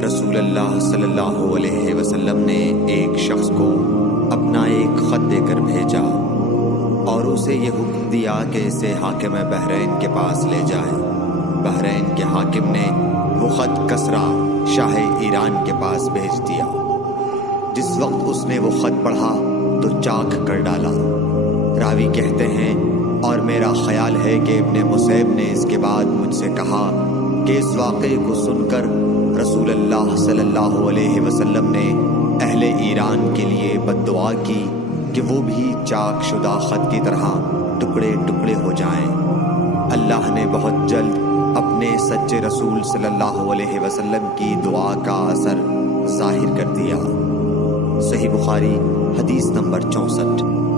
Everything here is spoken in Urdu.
رسول اللہ صلی اللہ علیہ وسلم نے ایک شخص کو اپنا ایک خط دے کر بھیجا اور اسے یہ حکم دیا کہ اسے حاکم بحرین کے پاس لے جائے۔ بحرین کے حاکم نے وہ خط کسریٰ شاہ ایران کے پاس بھیج دیا۔ جس وقت اس نے وہ خط پڑھا تو چاک کر ڈالا۔ راوی کہتے ہیں اور میرا خیال ہے کہ ابن مسیب نے اس کے بعد مجھ سے کہا کہ اس واقعے کو سن کر رسول اللہ صلی اللہ علیہ وسلم نے اہل ایران کے لیے بد دعا کی کہ وہ بھی چاک شدہ خط کی طرح ٹکڑے ٹکڑے ہو جائیں۔ اللہ نے بہت جلد اپنے سچے رسول صلی اللہ علیہ وسلم کی دعا کا اثر ظاہر کر دیا۔ صحیح بخاری حدیث نمبر 64۔